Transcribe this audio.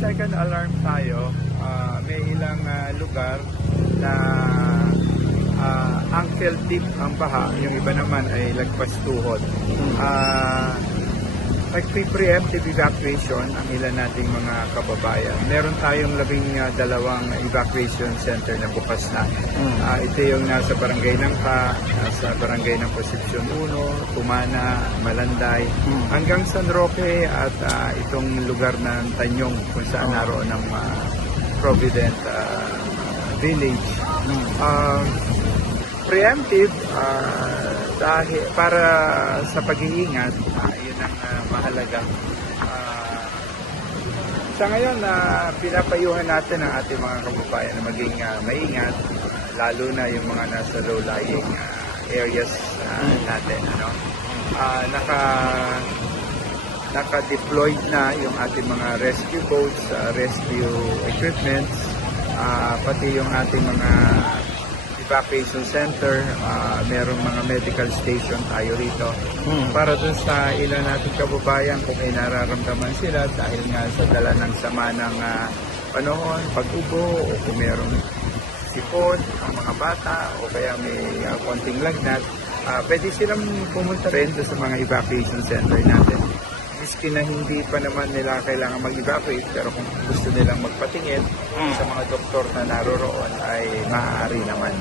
second alarm tayo, may ilang lugar na ankle deep ang baha, yung iba naman ay lagpas tuhod. Nag-preemptive evacuation ang ilan nating mga kababayan. Meron tayong 12 evacuation center na bukas na. Ito yung nasa Barangay Nangka, nasa Barangay ng Concepcion 1, Tumana, Malanday, hanggang San Roque at itong lugar ng Tanyong kung saan naroon ng Provident Village. Preemptive dahil para sa pag-iingat, yun ang mahalaga. Sa ngayon, pinapayuhan natin ang ating mga kababayan na maging maingat, lalo na yung mga nasa low-lying areas natin. Naka-deployed na yung ating mga rescue boats, rescue equipments, pati yung ating mga evacuation center, merong mga medical station tayo rito para dun sa ilan nating kababayan kung may nararamdaman sila dahil nga sa dala ng sama ng panahon, pag-ubo o kung merong sipon ang mga bata o kaya may konting lagnat, pwede silang pumunta rin sa mga evacuation center natin. Miski na hindi pa naman nila kailangan mag-evacuate, pero kung gusto nilang magpatingin sa mga doktor na naroroon ay maaari naman.